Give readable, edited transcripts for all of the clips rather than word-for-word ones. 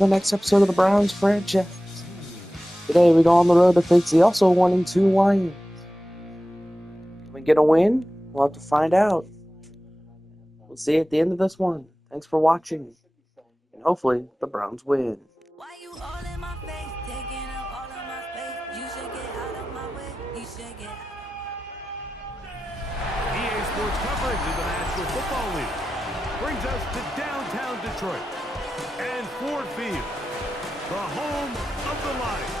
the next episode of the Browns franchise. Today we go on the road to face the also 1-2 Lions. Can we get a win? We'll have to find out. We'll see you at the end of this one. Thanks for watching, and hopefully the Browns win. Why you all in my face, taking up all of my space? You should get out of my way. You should get out. EA Sports coverage of the National Football League brings us to downtown Detroit and Ford Field, the home of the Lions.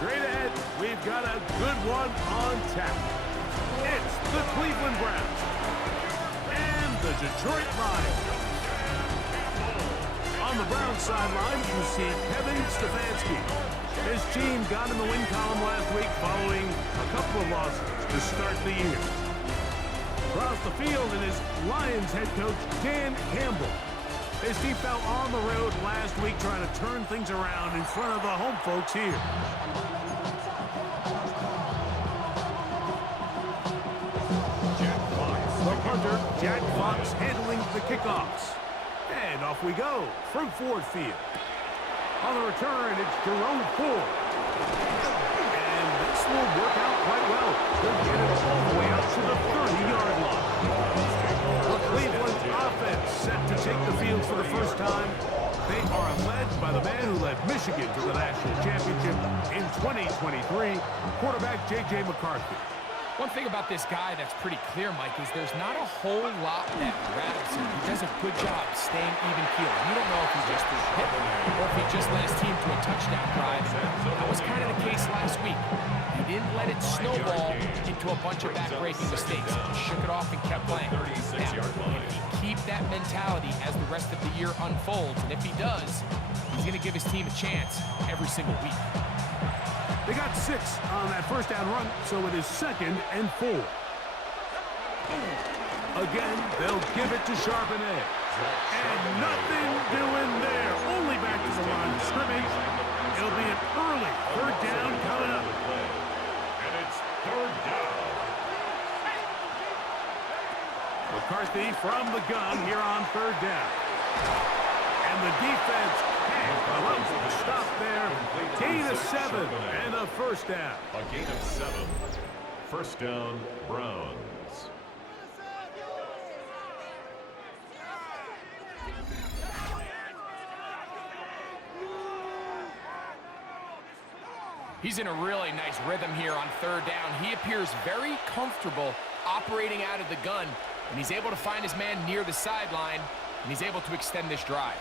Straight ahead, we've got a good one on tap. It's the Cleveland Browns and the Detroit Lions. On the Browns sideline, you see Kevin Stefanski. His team got in the win column last week following a couple of losses to start the year. Across the field is Lions head coach Dan Campbell. His team fell on the road last week trying to turn things around in front of the home folks here. The punter, Jack Fox, handling the kickoffs. And off we go from Ford Field. On the return, it's Jerome Ford. And this will work out quite well. They'll get it all the way out to the 30-yard line. The Cleveland offense set to take the field for the first time. They are led by the man who led Michigan to the national championship in 2023, quarterback J.J. McCarthy. One thing about this guy that's pretty clear, Mike, is there's not a whole lot that rattles him. He does a good job staying even-keeled. You don't know if he just threw a hit or if he just led his team to a touchdown drive. That was kind of the case last week. He didn't let it snowball into a bunch of back-breaking mistakes. He shook it off and kept playing. Now, if he keep that mentality as the rest of the year unfolds, and if he does, he's going to give his team a chance every single week. They got 6 on that first down run, so it is 2nd and 4. Again, they'll give it to Charbonnet. And nothing doing there. Only back to the line of scrimmage. It'll be an early 3rd down coming up. And it's 3rd down. McCarthy from the gun here on 3rd down. And the defense can't allow to stop there. Gain of 7 and a 1st down. A gain of 7. 1st down, Browns. He's in a really nice rhythm here on 3rd down. He appears very comfortable operating out of the gun, and he's able to find his man near the sideline, and he's able to extend this drive.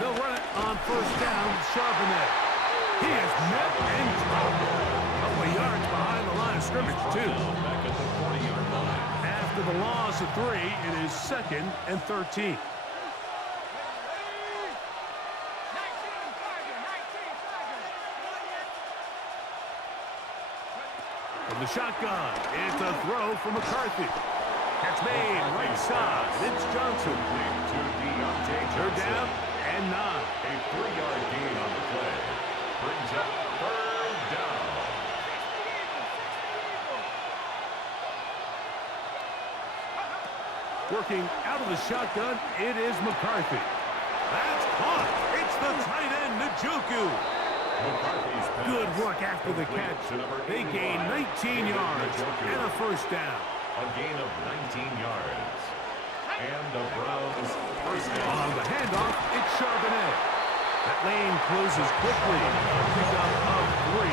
They'll run it on 1st down, Charbonnet. He is met and dropped. A couple of yards behind the line of scrimmage, too. Back at the 40-yard line. After the loss of 3, it is 2nd and 13. From the shotgun, it's a throw from McCarthy. Catch made, right side. It's Johnson. To Deontay 3rd down and 9. A 3-yard gain on the play. Brings up 3rd down. Working out of the shotgun, it is McCarthy. That's caught. It's the tight end, Njoku. McCarthy's pass. Good work after the catch. They gain 19 yards and a 1st down. A gain of 19 yards. And the Browns' 1st down. On the handoff, it's Charbonnet. That lane closes quickly. A pickup of 3.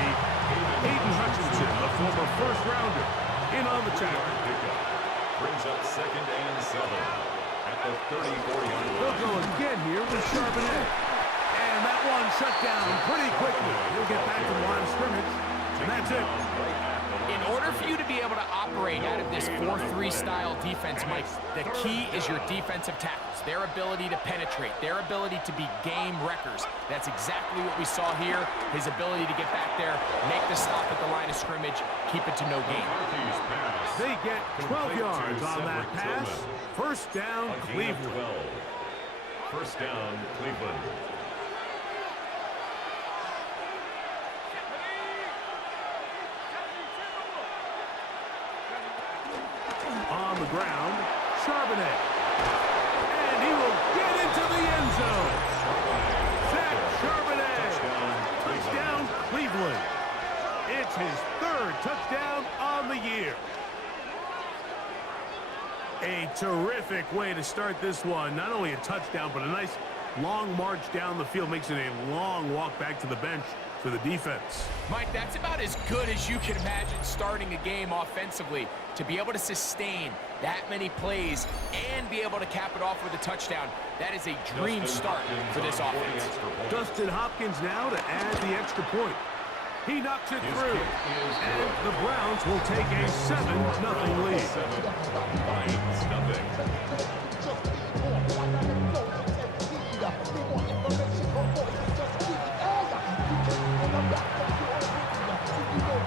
Aiden Hutchinson, the former 1st rounder, in on the tackle. Pickup. Brings up 2nd and 7. At the 34-yard line. They'll go again here with Charbonnet. And that one shut down pretty quickly. He'll get back to the line of scrimmage. And that's it. In order for you to be able to operate out of this 4-3 style defense, Mike, the key is your defensive tackles, their ability to penetrate, their ability to be game wreckers. That's exactly what we saw here, his ability to get back there, make the stop at the line of scrimmage, keep it to no gain. They get 12 yards on that pass. 1st down, Cleveland. 1st down, Cleveland. On the ground, Charbonnet. terrific way to start this one. Not only a touchdown, but a nice long march down the field. Makes it a long walk back to the bench for the defense. Mike, that's about as good as you can imagine starting a game offensively. To be able to sustain that many plays and be able to cap it off with a touchdown, that is a dream start for this offense. Dustin Hopkins now to add the extra point. He knocks it through, and the Browns will take a 7-0 lead. 7-0.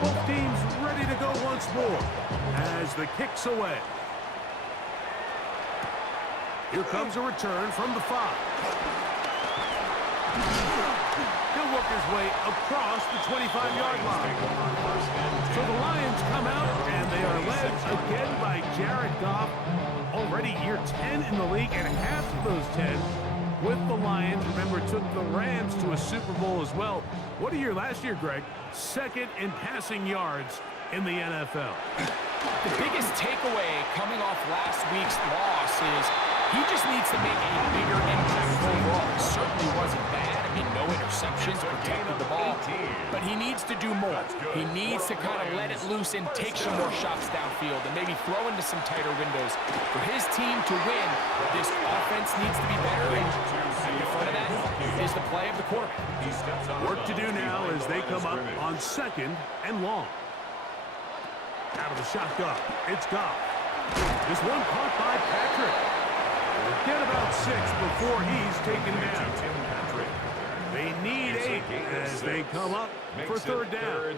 Both teams ready to go once more as the kick's away. Here comes a return from the 5. He'll work his way across the 25-yard line. So the Lions come out, and they are led again by Jared Goff. Already year 10 in the league, and half of those 10 with the Lions. Remember, took the Rams to a Super Bowl as well. What a year last year, Greg. Second in passing yards in the NFL. The biggest takeaway coming off last week's loss is he just needs to make a bigger impact overall. It certainly wasn't bad. I mean, no interceptions, protected the ball. But he needs to do more. He needs to kind of let it loose and take some more shots downfield and maybe throw into some tighter windows. For his team to win, this offense needs to be better. And in front of that is the play of the quarterback. Work to do now as they come up on 2nd and long. Out of the shotgun, it's Goff. This one caught by Patrick. We'll get about 6 before he's taken down. They need 8 as they come up for 3rd down.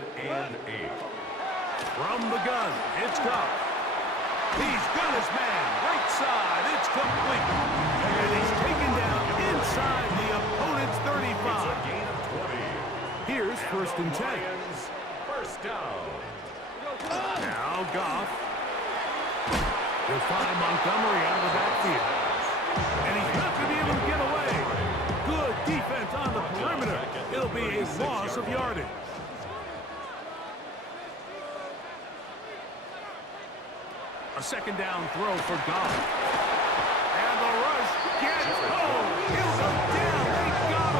From the gun, it's Goff. He's got his man, right side, it's complete. And he's taken down inside the opponent's 35. Here's 1st and 10. First down. Now Goff. He'll find Montgomery out of the backfield. And he's not going to be able to get away. Good defense on the perimeter. It'll be a loss of yardage. A 2nd down throw for Goff. And the rush gets home. He'll go down. They got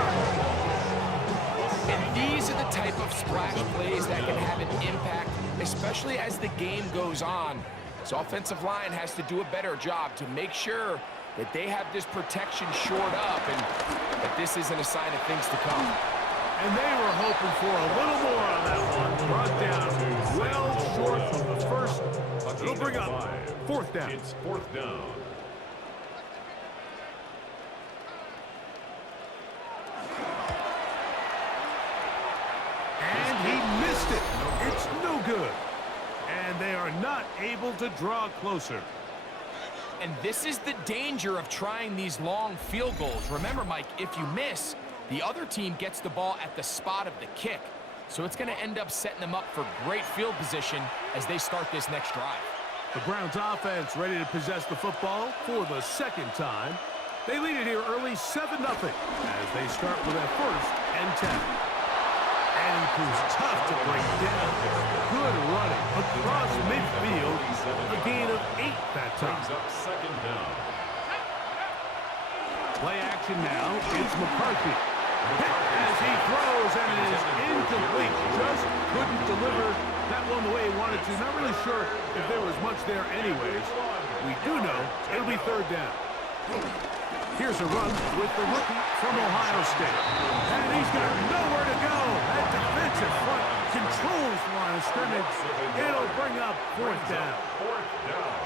him. And these are the type of splash plays that can have an impact, especially as the game goes on. So offensive line has to do a better job to make sure that they have this protection shored up and that this isn't a sign of things to come. And they were hoping for a little more on that one. Brought down well short of the first. It'll bring up 4th down. It's 4th down. And he missed it. It's no good. And they are not able to draw closer. And this is the danger of trying these long field goals. Remember, Mike, if you miss, the other team gets the ball at the spot of the kick. So it's going to end up setting them up for great field position as they start this next drive. The Browns offense ready to possess the football for the 2nd time. They lead it here early 7-0 as they start with a 1st and 10. And he proves tough to break down. Good running across midfield. A gain of 8 that time. Brings up 2nd down. Play action now. It's McCarthy. Hit as he throws, and it is incomplete. Just couldn't deliver that one the way he wanted to. Not really sure if there was much there anyways. We do know it'll be 3rd down. Here's a run with the rookie from Ohio State. And he's got nowhere to go. That defensive front controls the line of scrimmage. It'll bring up 4th down. 4th down.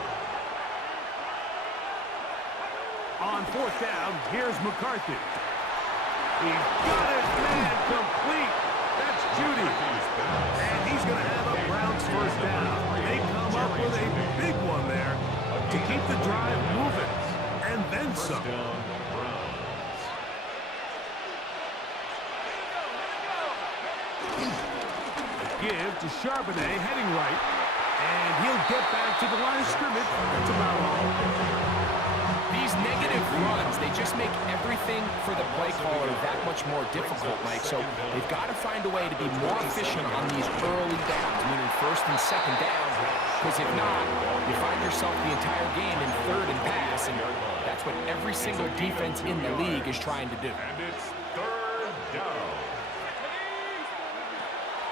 On 4th down, here's McCarthy. He's got his man complete. That's Judy. And he's going to have a Browns 1st down. They come up with a big one there to keep the drive moving. And then some. Give to Charbonnet, heading right. And he'll get back to the line of scrimmage. That's about all. These negative runs, they just make everything for the play caller that much more difficult, Mike. So they've got to find a way to be more efficient on these early downs, meaning 1st and 2nd down. Because if not, you find yourself the entire game in third and pass, and that's what every single defense in the league is trying to do. And it's third down.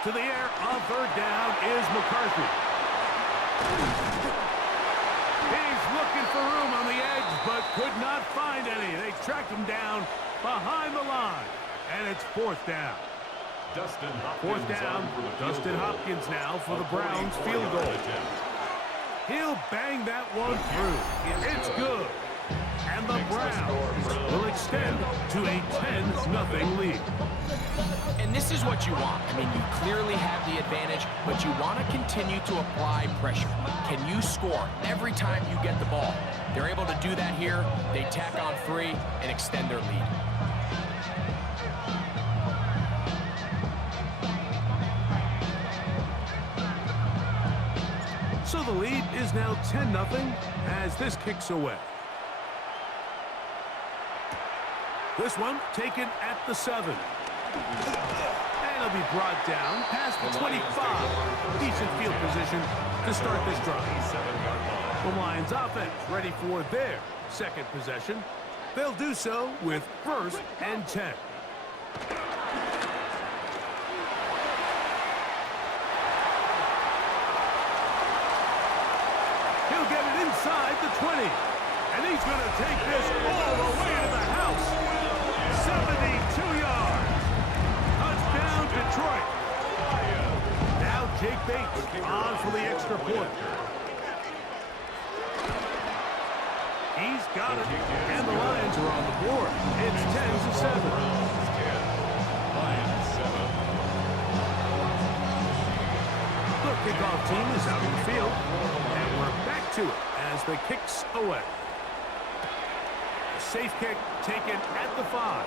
To the air on third down is McCarthy. He's looking for room on the edge, but could not find any. They tracked him down behind the line, and it's fourth down. Dustin Hopkins Fourth down, on for the field Dustin goal. Hopkins now for the A Browns 44 field goal. attempt. He'll bang that one through. It's good. And the Browns will extend to a 10-0 lead. And this is what you want. I mean, you clearly have the advantage, but you want to continue to apply pressure. Can you score every time you get the ball? They're able to do that here. They tack on 3 and extend their lead. So the lead is now 10-0 as this kicks away. This one taken at the 7. And it'll be brought down past the 25. Decent field position to start this drive. The Lions offense ready for their second possession. They'll do so with 1st and 10. He'll get it inside the 20. And he's going to take this all the way to the house. 72 yards. Touchdown, Detroit. Now Jake Bates on for the extra point. He's got it. And the Lions are on the board. It's 10-7. Lions 7. The kickoff team is out in the field. And we're back to it as the kick's away. A safe kick taken at the 5.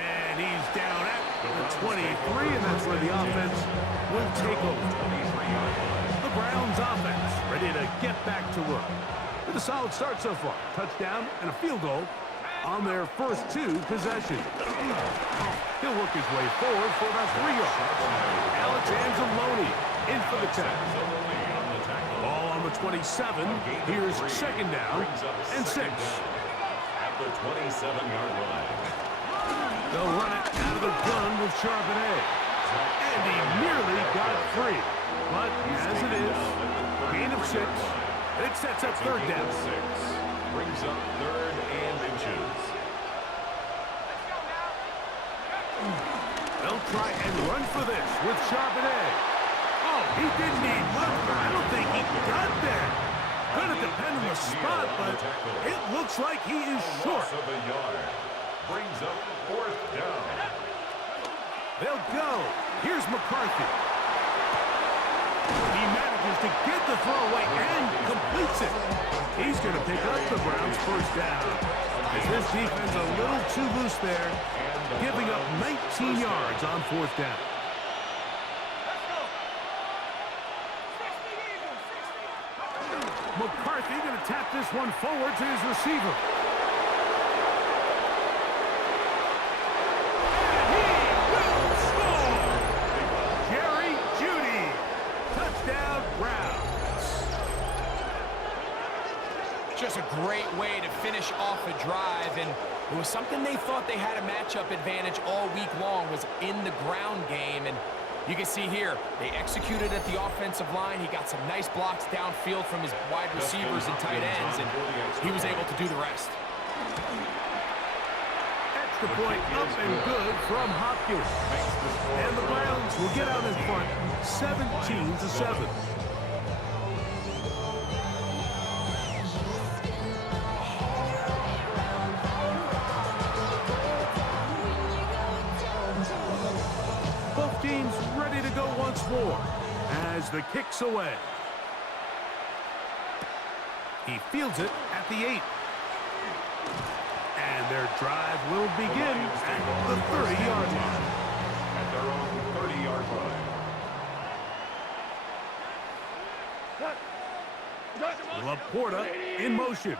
And he's down at the 23, and that's where the offense will take over. The Browns offense ready to get back to work. With a solid start so far. Touchdown and a field goal on their first 2 possessions. He'll work his way forward for about 3 yards. Alex Anzalone in for the tackle. Ball on the 27. Here's second down and 6. At the 27-yard line. They'll run it out of the gun with Charbonnet. And he nearly got free. But as it is, gain of 6. And it sets up third down. 6. Brings up 3rd and inches. They'll try and run for this with Charbonnet. Oh, he didn't need much, but I don't think he got there. Gonna depend on the spot, but it looks like he is short. Loss of a yard. Brings up 4th down. They'll go. Here's McCarthy. He manages to get the throwaway and completes it. He's going to pick up the Browns' first down. As this defense a little too loose there, giving up 19 yards on 4th down. McCarthy going to tap this one forward to his receiver. Just a great way to finish off a drive, and it was something they thought they had a matchup advantage all week long, was in the ground game, and you can see here, they executed at the offensive line. He got some nice blocks downfield from his wide receivers and tight ends, and he was able to do the rest. Extra point up and good from Hopkins. And the Browns will get out in front, 17-7. Both teams ready to go once more as the kick's away. He fields it at the 8. And their drive will begin at the 30-yard line. At their own 30-yard line. Laporta in motion.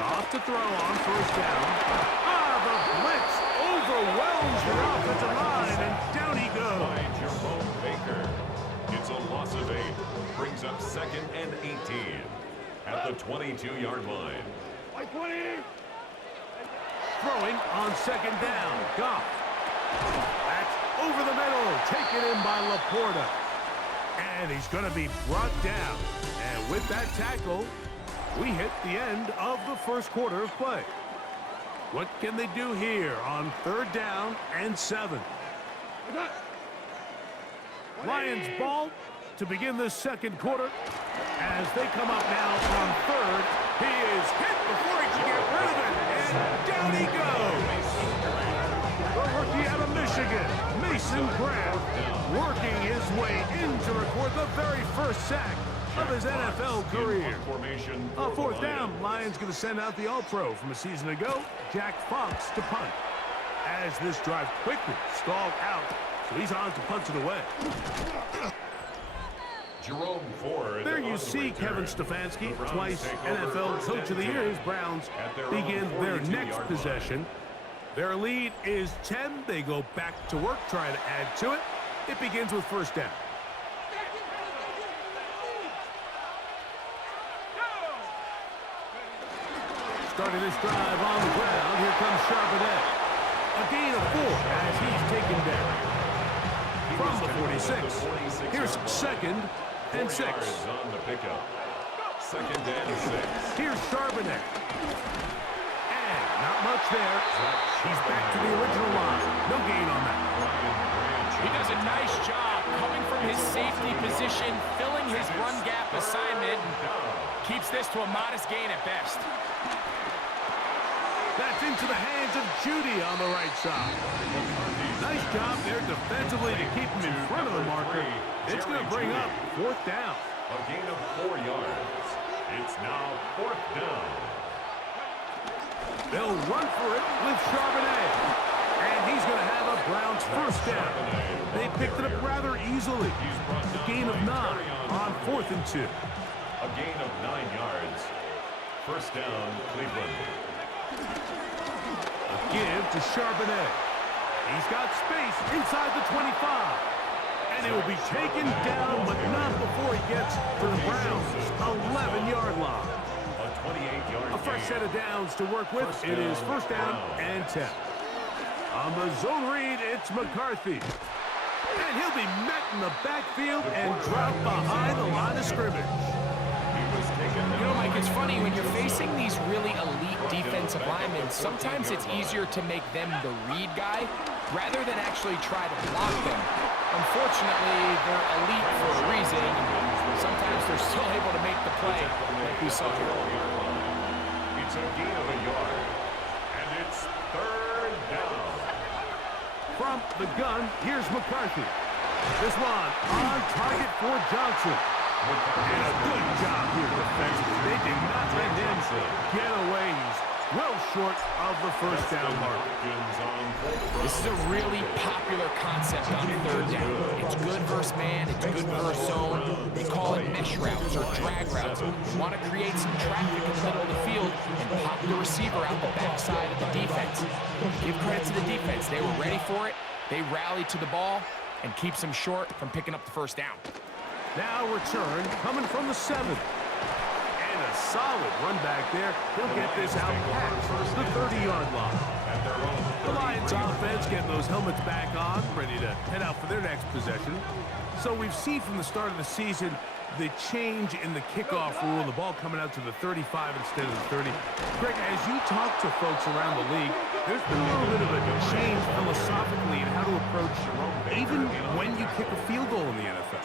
Off to throw on first down. The blitz overwhelms the offensive line, and down he goes. By Jerome Baker. It's a loss of 8. Brings up 2nd and 18 at the 22-yard line. Throwing on 2nd down. Goff. That's over the middle. Taken in by Laporta. And he's going to be brought down. And with that tackle, we hit the end of the first quarter of play. What can they do here on 3rd down and 7? Lions ball to begin the second quarter. As they come up now on 3rd, he is hit before he can get rid of it. And down he goes. The rookie out of Michigan, Mason Graham, working his way in to record the very first sack of his NFL career. On 4th down, Lions going to send out the All-Pro from a season ago, Jack Fox, to punt. As this drive quickly stalled out, so he's on to punt it away. Jerome Ford. There you see Kevin Stefanski, twice NFL Coach of the Year. His Browns begin their next possession. Their lead is 10. They go back to work, trying to add to it. It begins with 1st down. Starting this drive on the ground, here comes Charbonnet. A gain of 4 as he's taken down. From the 46. Here's 2nd and 6. On the pickup. 2nd and 6. Here's Charbonnet. And not much there. He's back to the original line. No gain on that. He does a nice job coming from his safety position, filling his run gap assignment, and keeps this to a modest gain at best. That's into the hands of Judy on the right side. Nice job there defensively to keep him in front of the marker. It's going to bring up 4th down. A gain of 4 yards. It's now 4th down. They'll run for it with Charbonnet. And he's going to have a Browns 1st down. They picked it up rather easily. A gain of 9 on 4th and 2. A gain of 9 yards. 1st down, Cleveland. A give to Charbonnet. He's got space inside the 25. And it will be taken down, but not before he gets to the Browns' 11-yard line. A 28-yard A fresh set of downs to work with. It is 1st down and 10. On the zone read, it's McCarthy. And he'll be met in the backfield and dropped behind the line of scrimmage. You know, Mike, it's funny, when you're facing these really elite defensive linemen, sometimes it's easier to make them the read guy rather than actually try to block them. Unfortunately, they're elite for a reason, and sometimes they're still able to make the play like we saw here. It's a gain of a yard. And it's 3rd down. From the gun, here's McCarthy. This one on target for Johnson. And a good job here defensively. They did not let him get away. He's well short of the 1st down mark. This is a really popular concept on 3rd down. It's good versus man, it's good versus zone. They call it mesh routes or drag routes. You want to create some traffic in the middle of the field and pop the receiver out the backside of the defense. Give credit to the defense. They were ready for it. They rallied to the ball and keeps them short from picking up the 1st down. Now return coming from the 7. And a solid run back there. He'll get this out past the 30-yard line. The Lions offense getting those helmets back on, ready to head out for their next possession. So we've seen from the start of the season the change in the kickoff rule, the ball coming out to the 35 instead of the 30. Greg, as you talk to folks around the league, there's been a little bit of a change philosophically in how to approach even when you kick a field goal in the NFL.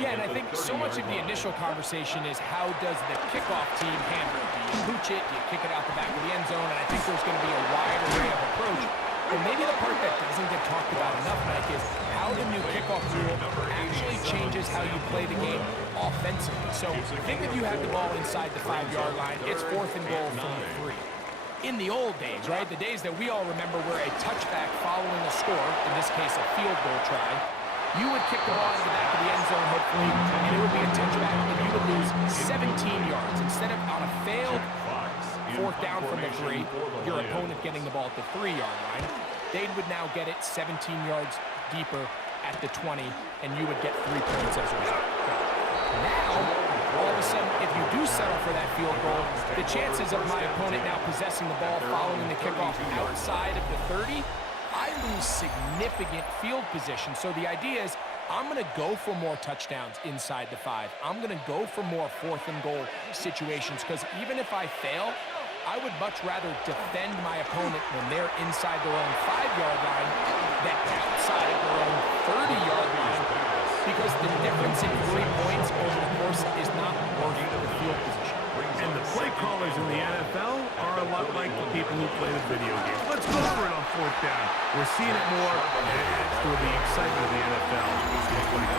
Yeah, and I think so much of the initial conversation is how does the kickoff team handle it? Do you pooch it? Do you kick it out the back of the end zone? And I think there's going to be a wide array of approach. And maybe the part that doesn't get talked about enough, Mike, is how the new kickoff rule actually changes how you play the game offensively. So think if you have the ball inside the 5-yard line, it's 4th and goal from the 3. In the old days, right, the days that we all remember were a touchback following a score, in this case a field goal try, you would kick the ball into the back of the end zone, hopefully, and it would be a touchback, and you would lose 17 yards. Instead of on a failed 4th down from the 3, your opponent getting the ball at the 3-yard line, they would now get it 17 yards deeper at the 20, and you would get 3 points as a result. Now, all of a sudden, if you do settle for that field goal, the chances of my opponent now possessing the ball following the kickoff outside of the 30, I lose significant field position. So the idea is I'm going to go for more touchdowns inside the 5. I'm going to go for more 4th and goal situations, because even if I fail, I would much rather defend my opponent when they're inside their own 5-yard line than outside of their own 30-yard line, because the difference in 3 points over the course is not worth the field position. And the play callers in the NFL are a lot like the people who play the video games. Let's go for it on 4th down. We're seeing it more, and it adds to the excitement of the NFL in 2025.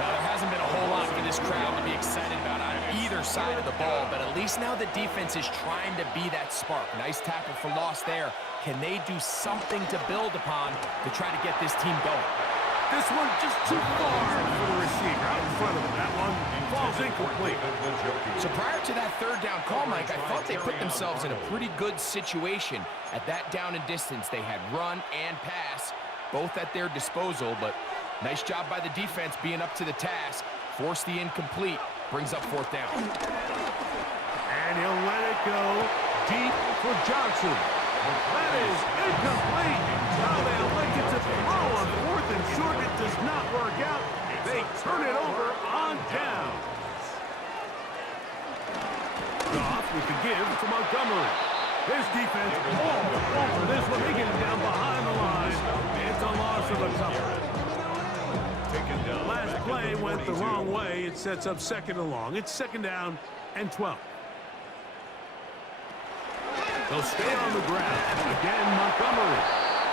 Now, there hasn't been a whole lot for this crowd to be excited about on either side of the ball, but at least now the defense is trying to be that spark. Nice tackle for loss there. Can they do something to build upon to try to get this team going? This one just too far for the receiver out in front of him. That one falls incomplete. So prior to that 3rd down call, Mike, I thought they put themselves in a pretty good situation at that down and distance. They had run and pass both at their disposal, but nice job by the defense being up to the task. Force the incomplete, brings up 4th down. And he'll let it go deep for Johnson. That is incomplete. Now they elected to throw on 4th and short. It does not work out. They turn it over on down. Goff with the give to Montgomery. His defense all over this one. They get him down behind the line. It's a loss of a couple. Last play went the wrong way. It sets up 2nd and long. It's 2nd down and 12. They'll stay on the ground. Again, Montgomery.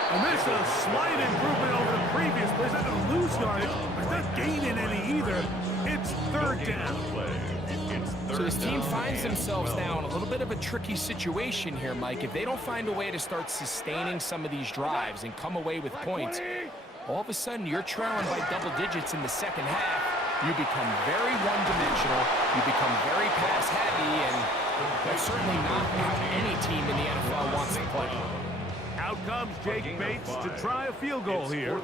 And this is a slight improvement over the previous play. They're going to lose yardage, but it's not gaining any either. It's 3rd down. So this team finds themselves now in a little bit of a tricky situation here, Mike. If they don't find a way to start sustaining some of these drives and come away with points, all of a sudden you're trailing by double digits in the 2nd half. You become very one-dimensional. You become very pass-heavy, and that's certainly not how any team in the NFL wants to play. Out comes Jake Bates to try a field goal here.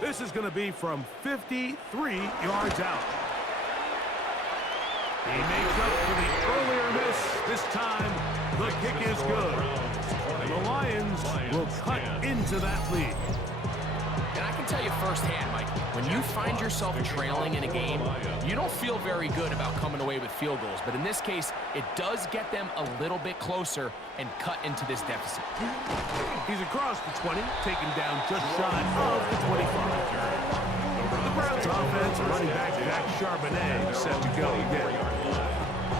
This is going to be from 53 yards out. He makes up for the earlier miss. This time, the kick is good. And the Lions will cut into that lead. And I can tell you firsthand, Mike, when you find yourself trailing in a game, you don't feel very good about coming away with field goals. But in this case, it does get them a little bit closer and cut into this deficit. He's across the 20, taken down just shy of the 25. The Browns offense, running back Jack Charbonnet, set to go again.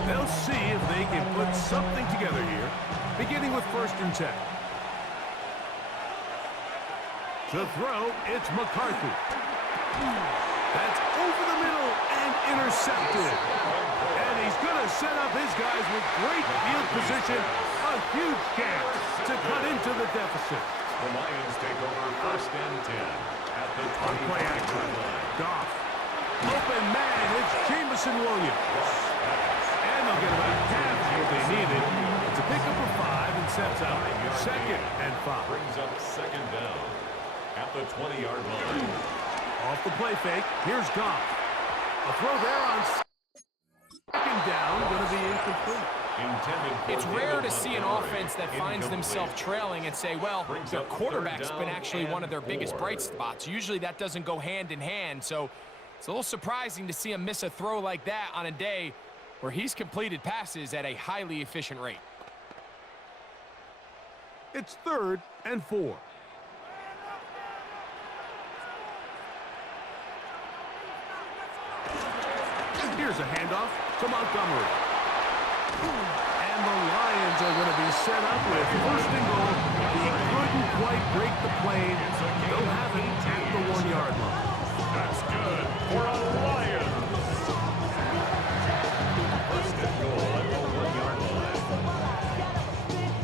They'll see if they can put something together here, beginning with 1st and 10. To throw, it's McCarthy. That's over the middle and intercepted. And he's going to set up his guys with great field position. A huge chance to cut into the deficit. The Lions take over 1st and 10 at the 20 play action. Goff. Open man, it's Jameson Williams. And they'll get about half what they needed to pick up a 5 and sets up 2nd and 5. Brings up 2nd down at the 20-yard line. Off the play fake, here's Goff. A throw there on 2nd down, going to be incomplete. It's rare to see an offense that finds themselves trailing and say, well, their quarterback's been actually one of their biggest bright spots. Usually that doesn't go hand in hand, so it's a little surprising to see him miss a throw like that on a day where he's completed passes at a highly efficient rate. It's 3rd and 4. Here's a handoff to Montgomery. And the Lions are going to be set up with 1st and goal. He couldn't quite break the plane. They'll have it at the 1-yard line. That's good for a Lions. 1st and goal at the 1-yard line.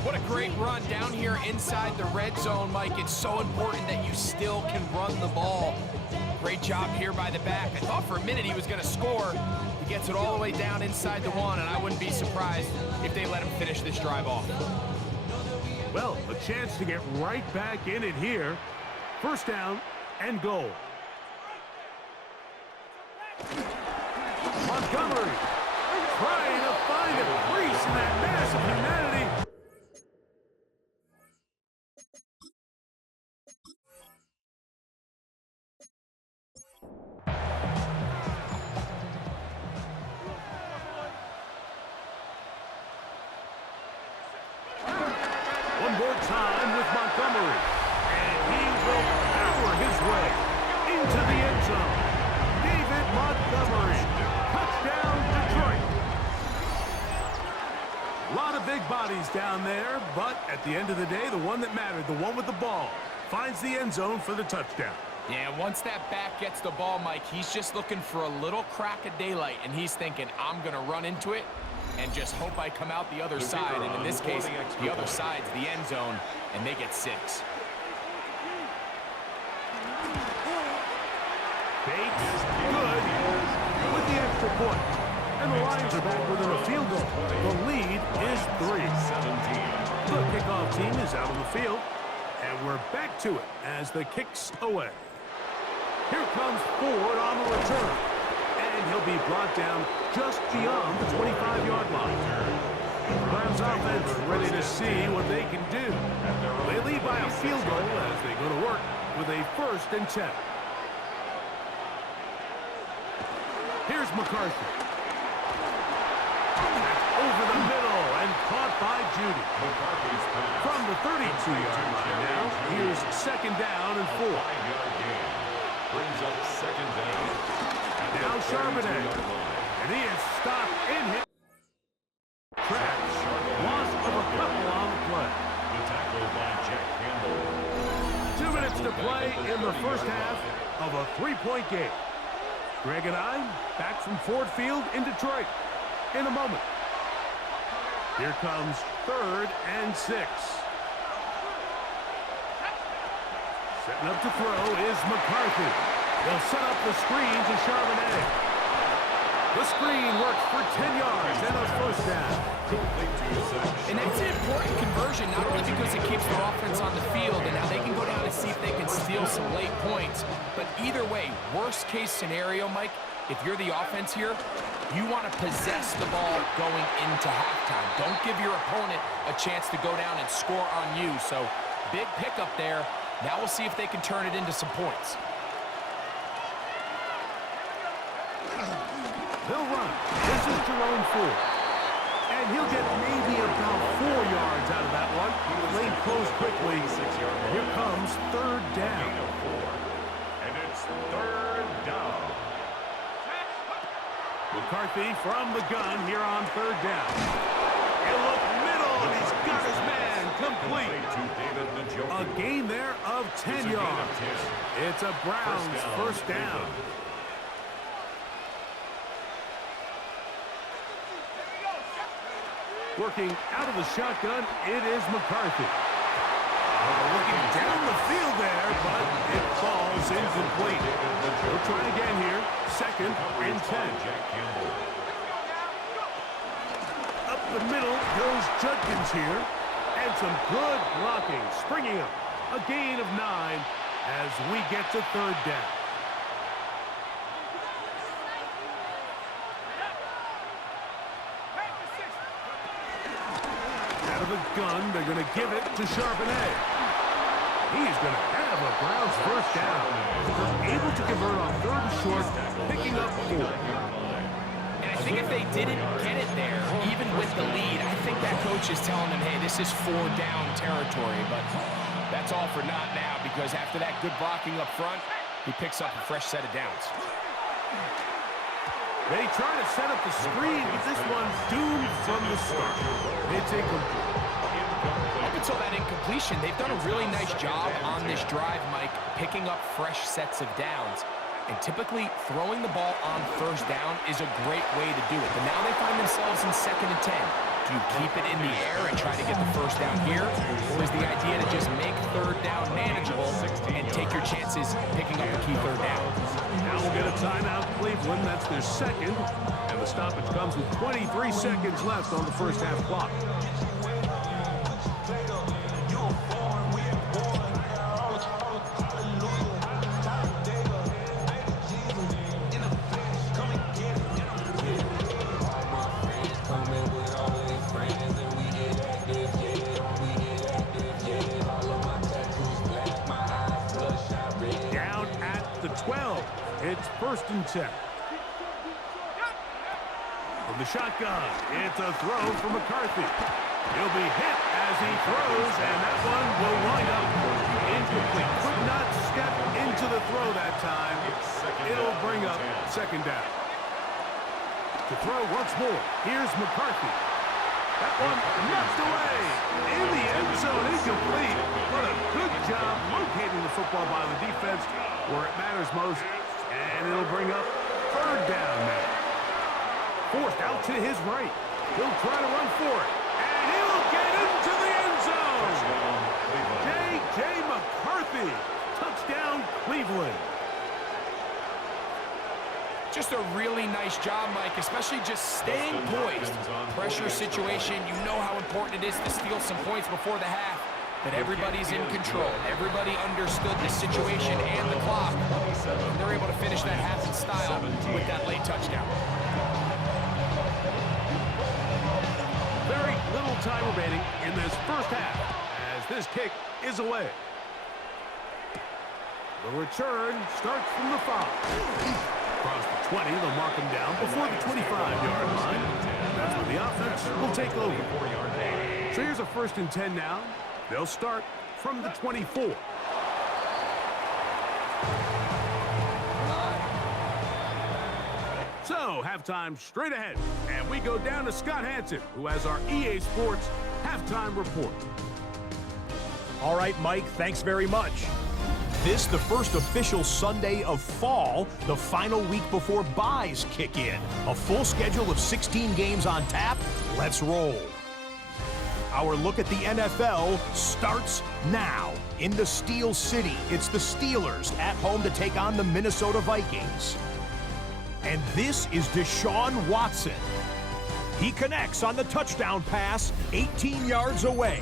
What a great run down here inside the red zone, Mike. It's so important that you still can run the ball. Great job here by the back. I thought for a minute he was going to score. He gets it all the way down inside the 1, and I wouldn't be surprised if they let him finish this drive off. Well, a chance to get right back in it here. 1st down and goal. Montgomery trying to find a crease in that mass of humanity. One more time with Montgomery. And he will power his way into the end zone. David Montgomery. Touchdown, Detroit. A lot of big bodies down there, but at the end of the day, the one that mattered, the one with the ball, finds the end zone for the touchdown. Yeah, once that back gets the ball, Mike, he's just looking for a little crack of daylight, and he's thinking, I'm going to run into it and just hope I come out the other side. And in this case, the other side's the end zone, and they get 6. Bates, good, with the extra point. And the Lions are back within a field goal. The lead is 3. The kickoff team is out on the field, and we're back to it as the kick's away. Here comes Ford on the return, and he'll be brought down just beyond the 25-yard line. Browns offense ready to see what they can do. They lead by a field goal as they go to work with a 1st and 10. Here's McCarthy. Over the middle and caught by Judy. From the 32-yard line now, here's 2nd down and 4. Brings up 2nd down. Now Charbonnet. And he is stopped in his tracks. Loss of a couple on the play. The tackle by Jack Campbell. 2 minutes to play in the first half of a 3-point game. Greg and I back from Ford Field in Detroit in a moment. Here comes 3rd and 6. Setting up to throw is McCarthy. They'll set up the screen to Charbonnet. The screen works for 10 yards and a 1st down. And that's an important conversion, not only because it keeps their offense on the field, and now they can go down and see if they can steal some late points. But either way, worst case scenario, Mike, if you're the offense here, you want to possess the ball going into halftime. Don't give your opponent a chance to go down and score on you. So big pickup there. Now we'll see if they can turn it into some points. They'll run. This is Jerome Ford. And he'll get maybe about 4 yards out of that one. Lane closed quickly. Here comes 3rd down. And it's 3rd down. McCarthy from the gun here on 3rd down. He'll look middle, and he's got his man complete. A gain there of 10 yards. It's a Browns 1st down. Working out of the shotgun, it is McCarthy. Looking down the field there, but it falls incomplete. We'll try again here. 2nd and 10. Up the middle goes Judkins here. And some good blocking, springing up. A gain of 9 as we get to 3rd down. Out of the gun, they're going to give it to Charbonnet. He's going to have a Browns 1st down. They're able to convert on 3rd and short, picking up 4. And I think if they didn't get it there, even with the lead, I think that coach is telling them, hey, this is 4-down territory. But that's all for naught now, because after that good blocking up front, he picks up a fresh set of downs. They try to set up the screen, but this one's doomed from the start. It's incomplete. Up until that incompletion, they've done a really nice job on this drive, Mike, picking up fresh sets of downs. And typically, throwing the ball on 1st down is a great way to do it. But now they find themselves in 2nd and 10. Do you keep it in the air and try to get the 1st down here? Or is the idea to just make 3rd down manageable and take your chances picking up a key 3rd down? Now we'll get a timeout, Cleveland. That's their 2nd. And the stoppage comes with 23 seconds left on the first half clock. Down at the 12. It's 1st and 10. From the shotgun, it's a throw from McCarthy. He'll be hit as he throws, and that one will wind up incomplete. Could not step into the throw that time. It'll bring up 2nd down. To throw once more, here's McCarthy. That one knocked away in the end zone, incomplete. What a good job locating the football by the defense where it matters most, and it'll bring up 3rd down now. Forced out to his right. He'll try to run for it, and he'll get into the end zone. J.J. McCarthy, touchdown Cleveland. Just a really nice job, Mike, especially just staying poised. Pressure situation, you know how important it is to steal some points before the half. But everybody's in control. Everybody understood the situation and the clock. And they're able to finish that half in style with that late touchdown. Very little time remaining in this first half as this kick is away. The return starts from the 5. Across the 20, they'll mark him down before the 25-yard line. That's when the offense will take over. So here's a 1st and 10 now. They'll start from the 24. So, halftime straight ahead. And we go down to Scott Hansen, who has our EA Sports halftime report. All right, Mike, thanks very much. This, the first official Sunday of fall, the final week before buys kick in. A full schedule of 16 games on tap. Let's roll. Our look at the NFL starts now. In the Steel City, it's the Steelers at home to take on the Minnesota Vikings. And this is Deshaun Watson. He connects on the touchdown pass 18 yards away.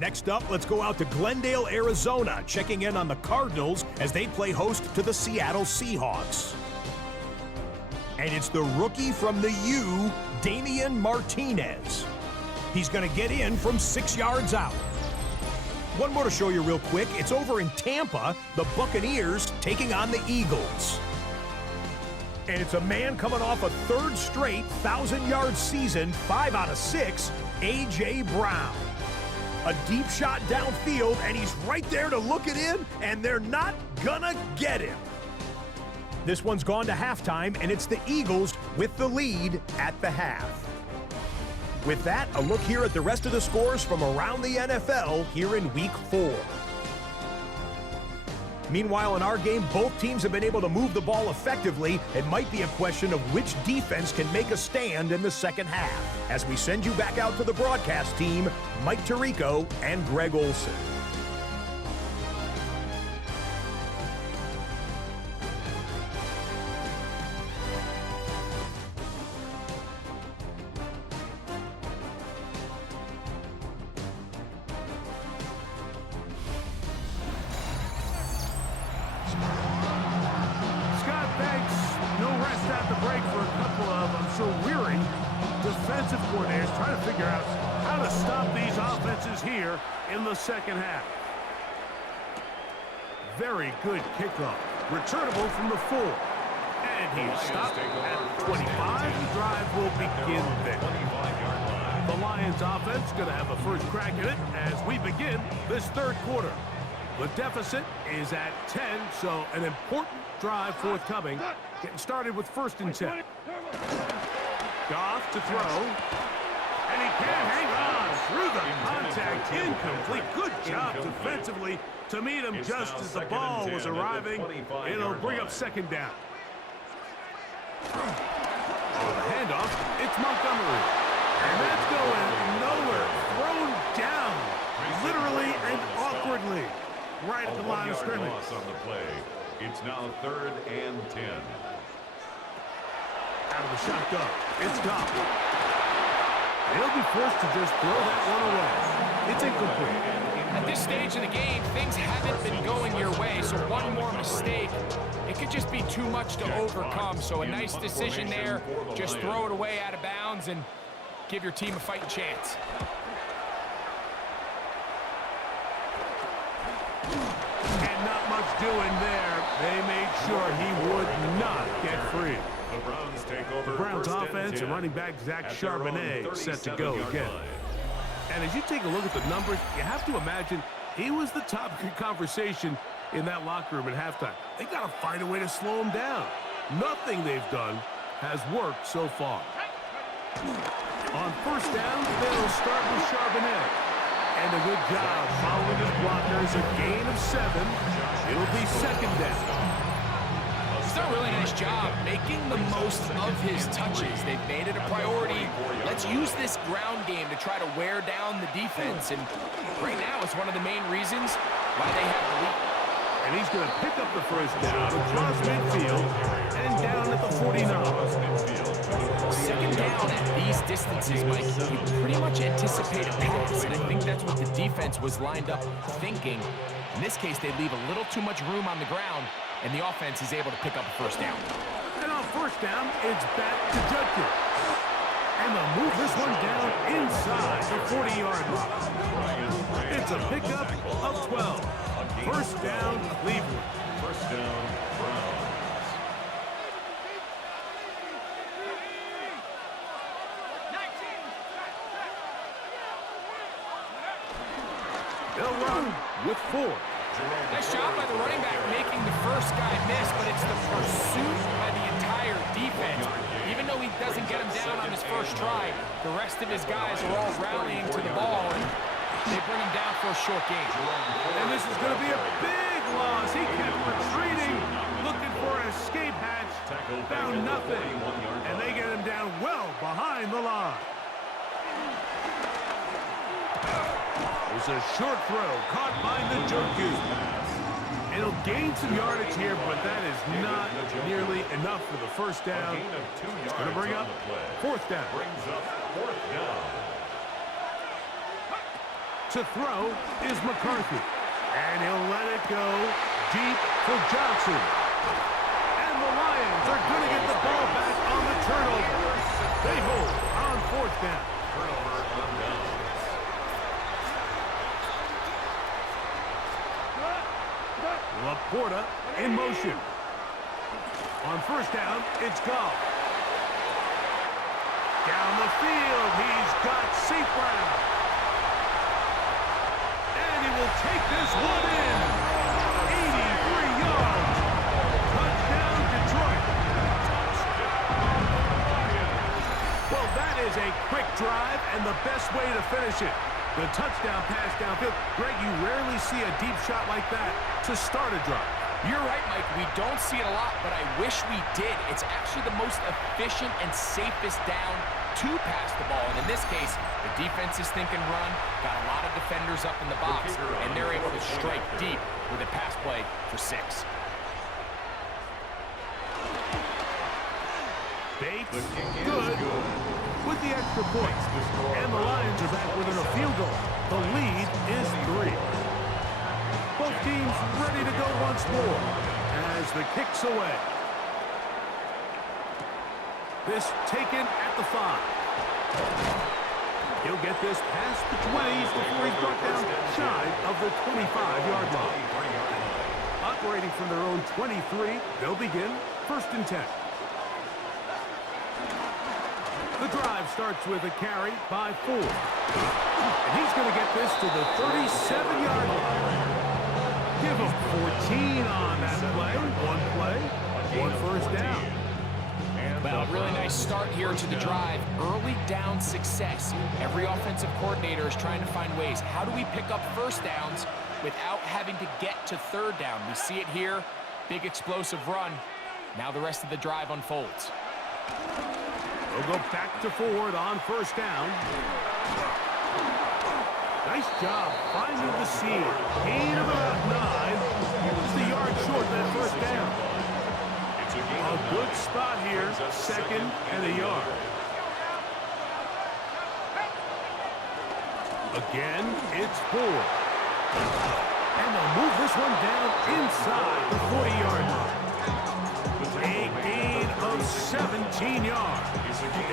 Next up, let's go out to Glendale, Arizona, checking in on the Cardinals as they play host to the Seattle Seahawks. And it's the rookie from the U, Damian Martinez. He's going to get in from 6 yards out. One more to show you real quick. It's over in Tampa, the Buccaneers taking on the Eagles. And it's a man coming off a 3rd straight 1,000-yard season, 5 out of 6, A.J. Brown. A deep shot downfield, and he's right there to look it in, and they're not gonna get him. This one's gone to halftime, and it's the Eagles with the lead at the half. With that, a look here at the rest of the scores from around the NFL here in Week 4. Meanwhile, in our game, both teams have been able to move the ball effectively. It might be a question of which defense can make a stand in the second half. As we send you back out to the broadcast team, Mike Tirico and Greg Olson. Defensive coordinators trying to figure out how to stop these offenses here in the second half. Very good kickoff. Returnable from the 4. And he's stopped at the 25. The drive will begin there. The Lions offense going to have a first crack at it as we begin this 3rd quarter. The deficit is at 10, so an important drive forthcoming. Getting started with 1st and 10. Goff to throw, and he can't hang on through the contact. Incomplete. Good job defensively to meet him just as the ball was arriving. It'll bring up 2nd down. On the handoff, it's Montgomery. And that's going nowhere. Thrown down, literally and awkwardly, right at the line of scrimmage. On the play. It's now 3rd and 10. Out of the shotgun. It's Goff. They'll be forced to just throw that one away. It's incomplete. At this stage of the game, things haven't been going your way, so one more mistake, it could just be too much to overcome. So a nice decision there. Just throw it away out of bounds and give your team a fighting chance. And not much doing there. They made sure he would not get free. The Browns take over. The Browns first and offense 10 and running back Zach at their own Charbonnet set to go 37-yard again. line. And as you take a look at the numbers, you have to imagine he was the topic of conversation in that locker room at halftime. They got to find a way to slow him down. Nothing they've done has worked so far. On first down, they'll start with Charbonnet. And a good job following his blockers, a gain of 7. It'll be second down. He's done a really nice job making the most of his touches. They've made it a priority. Let's use this ground game to try to wear down the defense. And right now, it's one of the main reasons why they have the lead. And he's going to pick up the first down across midfield and down at the 49. Second down at these distances, Mike, you pretty much anticipate a pass, and I think that's what the defense was lined up thinking. In this case, they leave a little too much room on the ground, and the offense is able to pick up a first down. And on first down, it's back to Judkins. And they'll move this one down inside the 40-yard line. It's a pickup of 12. First down, Cleveland. First down, Browns. They'll run with 4. Nice job by the running back making the first guy miss, but it's the pursuit by the entire defense. Even though he doesn't get him down on his first try, the rest of his guys are all rallying to the ball, and they bring him down for a short gain. And this is going to be a big loss. He kept retreating, looking for an escape hatch, found nothing, and they get him down well behind the line. There's a short throw caught by the Njoku. It'll gain some yardage here, but that is not nearly enough for the first down. It's going to bring up fourth down. Brings up fourth down. To throw is McCarthy. And he'll let it go deep for Johnson. And the Lions are going to get the ball back on the turnover. They hold on fourth down. Turnover on downs. Laporta in motion. On first down, it's Goff. Down the field, he's got St. Brown. And he will take this one in. 83 yards. Touchdown, Detroit. Well, that is a quick drive and the best way to finish it. The touchdown pass downfield. Greg, you rarely see a deep shot like that to start a drive. You're right, Mike. We don't see it a lot, but I wish we did. It's actually the most efficient and safest down to pass the ball. And in this case, the defense is thinking run, got a lot of defenders up in the box, and they're able to strike deep with a pass play for 6. Bates, good with the extra point. And the Lions are back within a field goal. The lead is 3. Both teams ready to go once more as the kick's away. This taken at the 5. He'll get this past the 20s before he's brought down shy of the 25-yard line. Operating from their own 23, they'll begin first and 10. The drive starts with a carry by 4. And he's going to get this to the 37-yard line. Give him 14 on that play. One first down. Well, a really nice start here to the drive. Early down success. Every offensive coordinator is trying to find ways. How do we pick up first downs without having to get to third down? We see it here. Big explosive run. Now the rest of the drive unfolds. They'll go back to Ford on first down. Nice job finding the seam. Gain of about 9. Just a yard short of that first down. A good spot here. Second and a yard. Again, it's 4. And they'll move this one down inside the 40-yard line. A gain of 17 yards.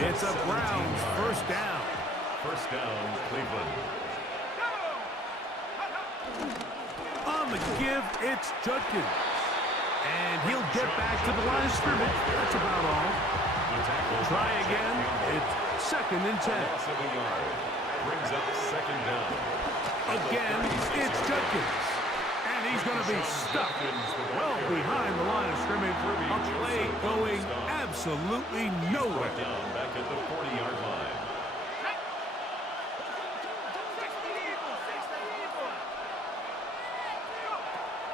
It's a Browns first down. First down, Cleveland. On the give, it's Judkins. And he'll get back to the line of scrimmage. That's about all. Try again. It's 2nd and 10. Loss of a yard. Brings up second down. Again, it's Judkins. And he's going to be stuck well behind the line of scrimmage. A play going absolutely nowhere. Down back at the 40-yard line.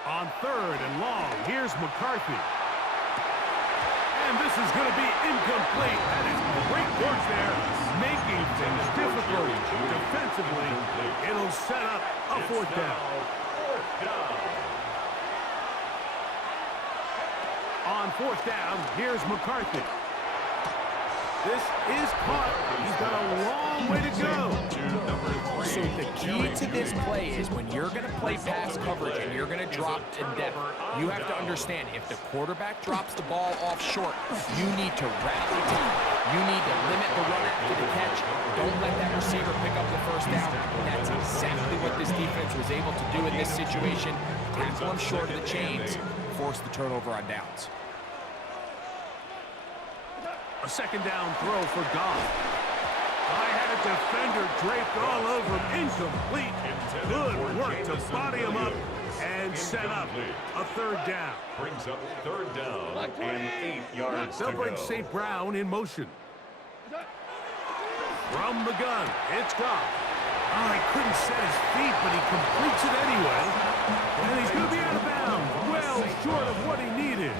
On 3rd and long, here's McCarthy. And this is going to be incomplete. That is great work there, making things difficult defensively. It'll set up a 4th down. On 4th down, here's McCarthy. This is caught. He's got a long way to go. So the key to this play is when you're going to play pass coverage and you're going to drop in depth, you have to understand if the quarterback drops the ball off short, you need to rally time. You need to limit the run after the catch. Don't let that receiver pick up the first down. That's exactly what this defense was able to do in this situation. Tackle him short of the chains, force the turnover on downs. A 2nd down throw for Goff. I had a defender draped all over him. Incomplete. Good work to body him up and set up a 3rd down. Brings up 3rd down and 8 yards They'll to bring go. St. Brown in motion. From the gun, it's Goff. Oh, he couldn't set his feet, but he completes it anyway. And he's going to be out of bounds. Well short of what he needed.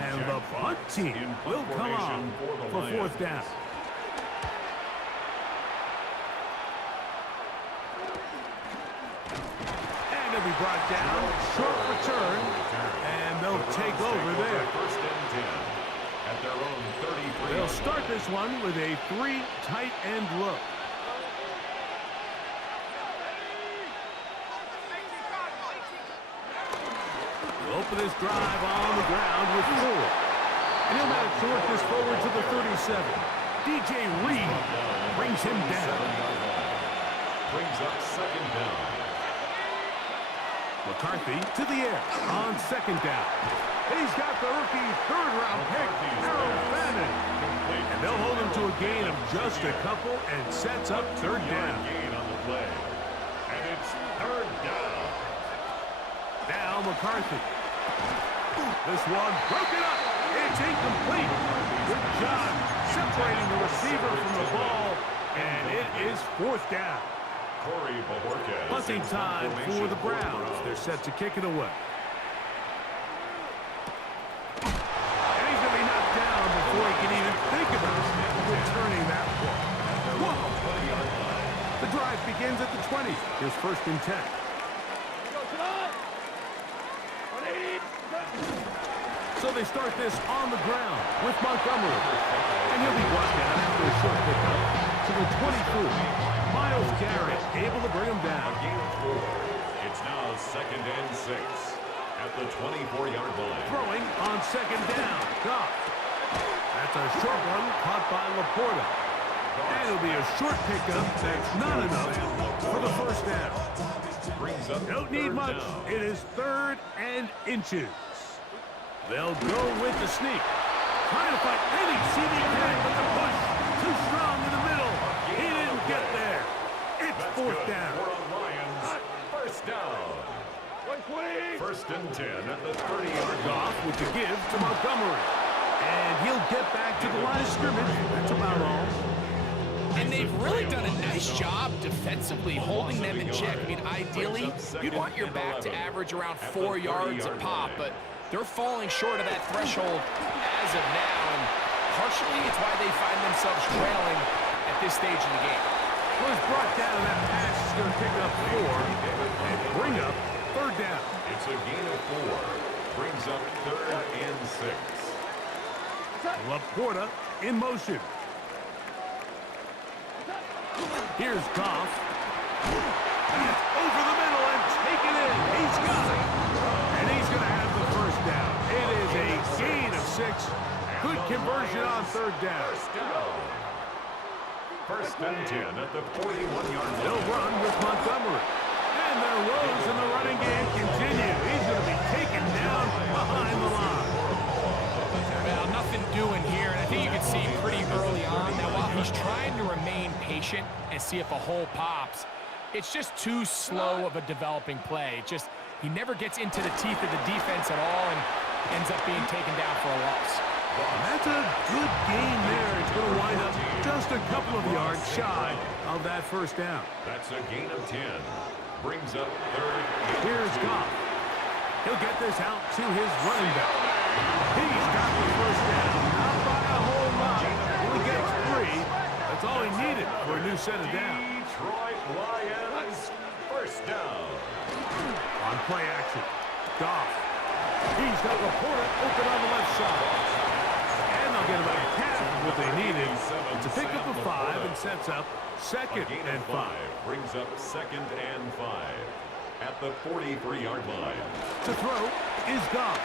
And the punt team will come on for 4th down. And he'll be brought down. Short return. And they'll take over there. 1st and 10 at their own 33. They'll start this one with a 3 tight end look. Open this drive on the ground with 4. And he'll manage to work this forward to the 37. DJ Reed brings him down. Brings up 2nd down. McCarthy to the air on 2nd down. He's got the rookie 3rd-round pick, Harold Fannin. And they'll hold him to a gain of just a couple and sets up 3rd down. Gain on the play. And it's 3rd down. Now McCarthy. This one broken up. It's incomplete. Good job separating the receiver from the ball. And it is 4th down. Corey Bojorquez. Punting time for the Browns. They're set to kick it away. And he's going to be knocked down before he can even think about returning that ball. Whoa. The drive begins at the 20. Here's 1st and 10. So they start this on the ground with Montgomery. And he'll be brought down after a short pickup to the 24. Myles Garrett able to bring him down. A gain of 4. It's now 2nd and 6 at the 24-yard line. Throwing on 2nd down. Goff. That's a short one caught by Laporta. And it'll be a short pickup that's not enough for the 1st down. Brings up Don't need 3rd much. down. It is 3rd and inches. They'll go with the sneak. Trying to fight any CD can, but the push too strong in the middle. He didn't get there. It's That's 4th good. down. 4 on Lions. 1st down. 1st and 10 at the 30-yard Goff with the give to Montgomery. And he'll get back to the line of scrimmage. That's about all. And they've really done a nice job defensively holding them in check. I mean, ideally, you'd want your back to average around 4 yards a pop, but they're falling short of that threshold as of now, and partially it's why they find themselves trailing at this stage in the game. Was brought down, and that pass is going to pick up 4 and bring up 3rd down. It's a gain of 4. Brings up 3rd and 6. Laporta in motion. Here's Goff. That's over the middle and taken in. He's got it. And he's going to have the first down. It is a gain of 6. Good conversion on third down. First and 10 at the 41-yard line. They'll run with Montgomery. And their woes in the running game continue. He's going to be taken down behind the line. Well, nothing doing here, and I think you can see pretty early on that while he's trying to remain patient and see if a hole pops, it's just too slow of a developing play. He never gets into the teeth of the defense at all and ends up being taken down for a loss. And that's a good gain there. It's going to wind up just a couple of yards shy of that first down. That's a gain of 10. Brings up third. Here's Goff. He'll get this out to his running back. He's got the first down. Not by a whole lot. Only gets 3. That's all he needed for a new set of downs. Detroit Lions, first down. On play action, Goff. He's got Laporta open on the left side. And they'll get about half of what they needed. It's a pickup of 5 and sets up second and 5. Brings up second and 5 at the 43-yard line. To throw is Goff.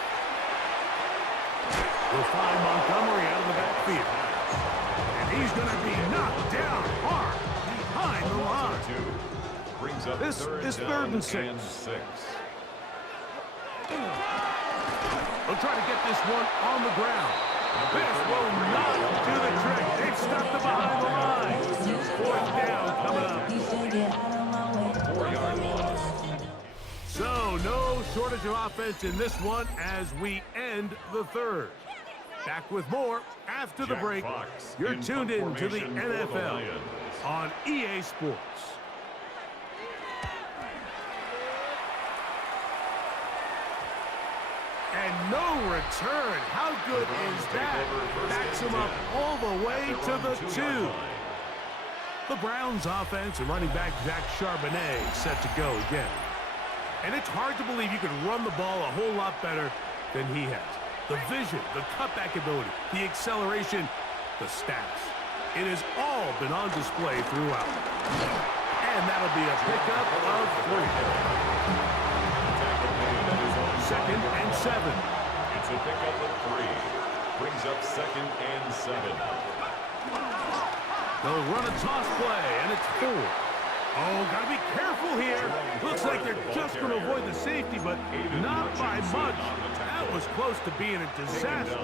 We'll find Montgomery out of the backfield. And he's going to be knocked down hard behind the line. Brings up This is third and 6. They'll try to get this one on the ground. This will not do the trick. They've stopped it behind the line. Fourth down coming up. 4-yard loss. So, no shortage of offense in this one as we end the third. Back with more after the break. Fox You're tuned in to the formation for the NFL Lions. on EA Sports. And no return. How good is that? Backs him up all the way to the 2. The Browns offense and running back Zach Charbonnet set to go again. And it's hard to believe you can run the ball a whole lot better than he has. The vision, the cutback ability, the acceleration, the stats. It has all been on display throughout. And that'll be a pickup of 3. Second and 7. It's a pickup of 3. Brings up second and 7. They'll run a toss play, and it's 4. Oh, gotta be careful here. Looks like they're just going to avoid the safety, but not by much. That was close to being a disaster.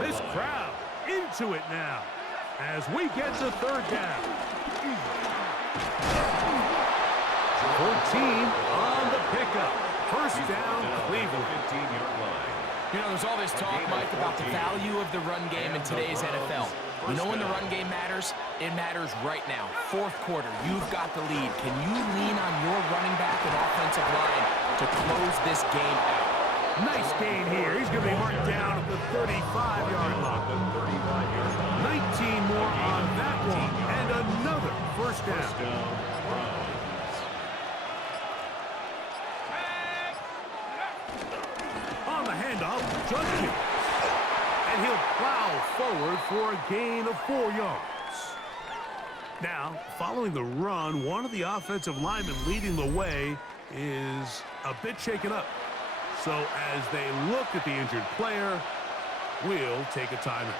This crowd into it now as we get to third down. 14 on the pickup. First down, Cleveland. 15-yard line. You know, there's all this talk, Mike, about the value of the run game in today's NFL. You know when the run game matters? It matters right now. Fourth quarter, you've got the lead. Can you lean on your running back and offensive line to close this game out? Nice gain here. He's going to be marked down at the 35-yard line. 19 more on that one, and another first down. On the handoff, Judkins. And he'll plow forward for a gain of 4 yards. Now, following the run, one of the offensive linemen leading the way is a bit shaken up. So as they look at the injured player, we'll take a timeout.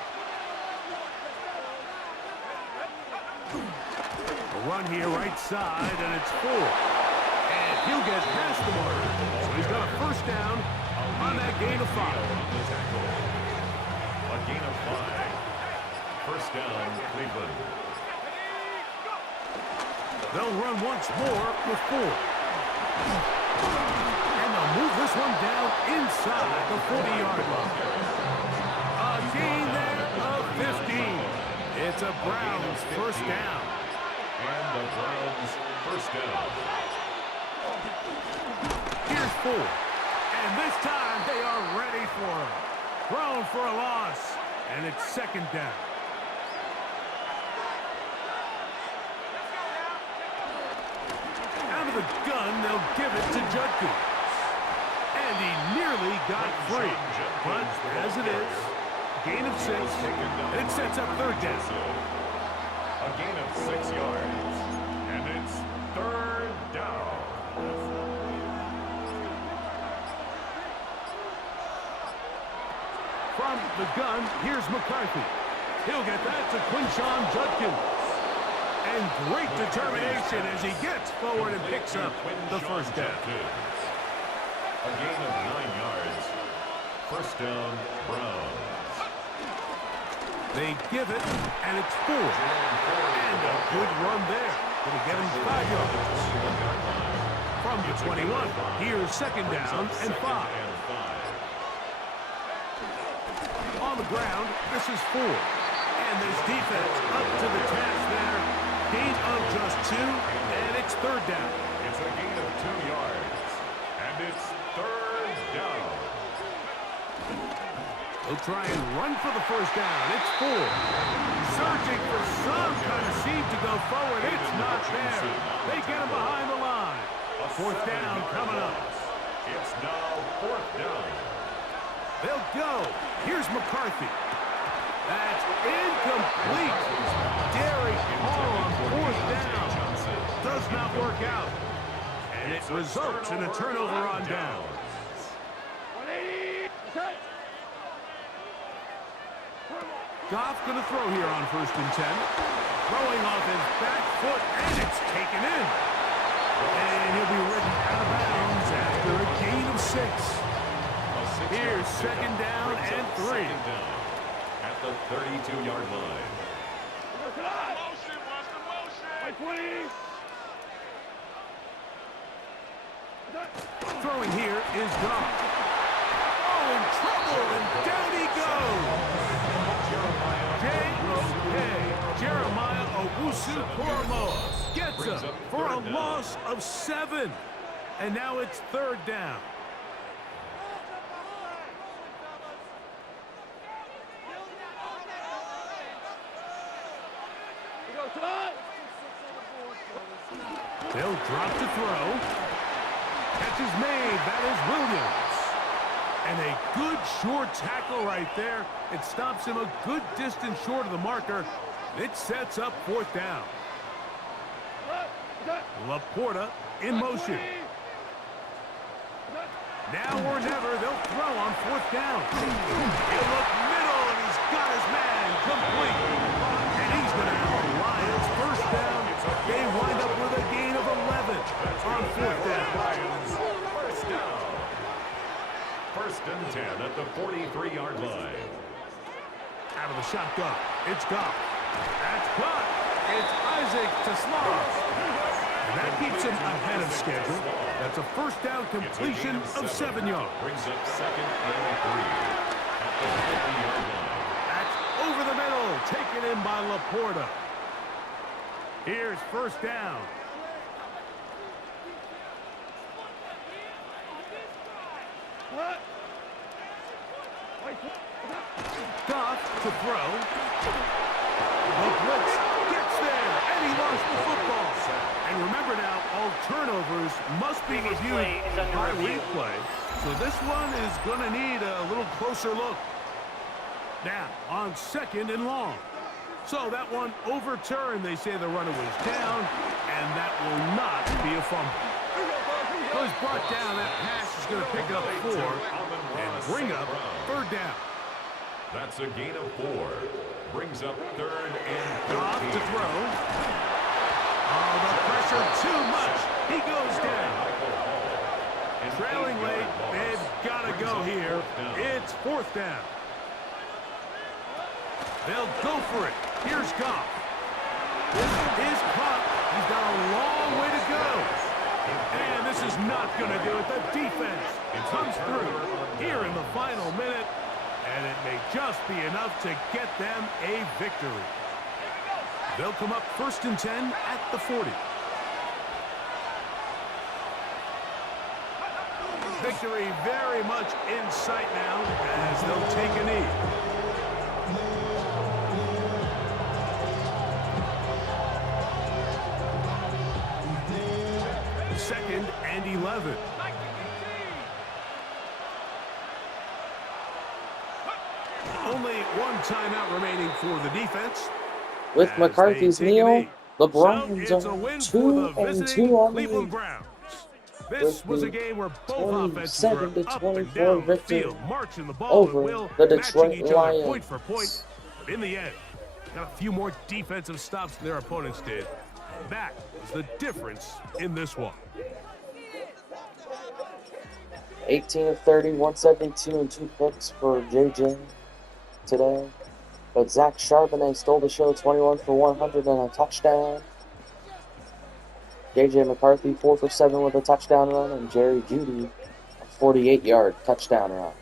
A run here right side, and it's 4. And he'll get past the mark. So he's got a first down on that gain of 5. A gain of 5. First down, Cleveland. They'll run once more with 4. And they'll move this one down inside the 40-yard line. A gain there of 15. It's a Browns first down. And the Browns first down. Here's 4. And this time they are ready for him. Thrown for a loss. And it's second down. Out of the gun, they'll give it to Judkins. And he nearly got free. But as it is, gain of 6. And it sets up third down. A gain of 6 yards. And it's third down. From the gun, here's McCarthy. He'll get that to Quinshon Judkins. And great determination as he gets forward and picks up the first down. A gain of 9 yards. First down, Browns. They give it, and it's 4. And a good run there. It'll get him 5 yards. From the 21, here's second down and 5. On the ground, this is 4. And this defense up to the task there. Gain of just 2, and it's third down. It's a gain of 2 yards. And it's third down. They'll try and run for the first down. It's 4. Searching for some kind of seam to go forward. It's not there. They get him behind the line. Fourth down coming up. It's now fourth down. They'll go. Here's McCarthy. That's incomplete. Derek Hall on fourth down. Does not work out. And it results in a turnover on down. Goff going to throw here on first and 10. Throwing off his back foot, and it's taken in. And he'll be ridden out of bounds after a gain of 6. Here's second down and 3. At the 32-yard line. Throwing here is Goff. Oh, in trouble, and down he goes. Jeremiah Owusu-Koramoah gets him for a loss of 7. And now it's third down. They'll drop to throw. Catch is made. That is Williams. And a good short tackle right there. It stops him a good distance short of the marker. It sets up fourth down. Laporta in motion. Now or never, they'll throw on fourth down. He'll look middle, and he's got his man complete. And he's going to have a Lions first down. They wind up with a gain of 11 on fourth down. First down. First and 10 at the 43-yard line. Out of the shotgun, it's Goff. That's caught. It's Isaac to Sloss. And that keeps him ahead of schedule. That's a first down completion of 7 yards. Brings up second and 3 at the 50-yard line. That's over the middle, taken in by Laporta. Here's first down. Goff to throw. The blitz gets there, and he lost the football. And remember now, all turnovers must be reviewed by replay. So this one is going to need a little closer look. Now, on second and long. So that one overturned. They say the runner was down, and that will not be a fumble. So he's brought down. That pass is going to pick up 4 and bring up third down. That's a gain of 4. Brings up third and 13. Off to throw. Oh, the pressure too much. He goes down. Trailing late. They've got to go here. It's fourth down. They'll go for it. Here's Goff. This is caught. He's got a long way to go. And this is not going to do it. The defense comes through here in the final minute. And it may just be enough to get them a victory. They'll come up first and 10 at the 40. Victory very much in sight now as they'll take a knee. Second and 11. Only one timeout remaining for the defense. With McCarthy's kneel, The So Browns it's a are win for the 2-2 visiting on the Cleveland year. Browns. This was a game where both offenses were 27-24 up and down the victory field, marching the ball at over will, the matching Detroit each other point for point. Lions. But in the end, got a few more defensive stops than their opponents did. That was the difference in this one. 18 of 30, 172 and 2 picks for JJ today. But Zach Charbonnet stole the show, 21 for 100 and a touchdown. JJ McCarthy, 4 for 7 with a touchdown run. And Jerry Jeudy, a 48-yard touchdown run.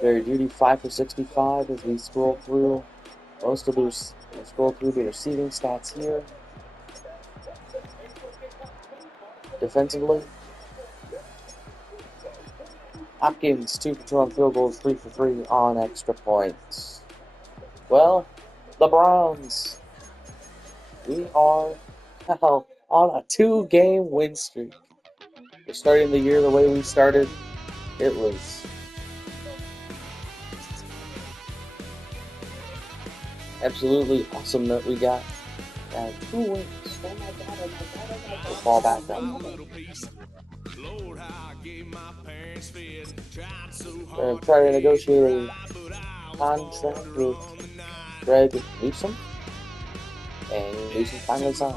Jerry Jeudy, 5 for 65 as we scroll through the receiving stats here. Defensively, Hopkins, 2 for 2 on field goals, 3 for 3 on extra points. Well, the Browns, we are now on a 2-game win streak. We're starting the year the way we started. It was absolutely awesome that we got 2 wins. Oh my god. Fall back down. Try to negotiate a contract with Greg Newsom, and Newsom finally signs.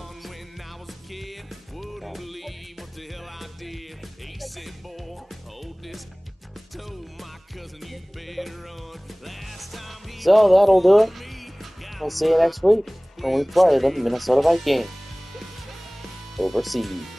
So that'll do it. We'll see you next week when we play the Minnesota Vikings overseas.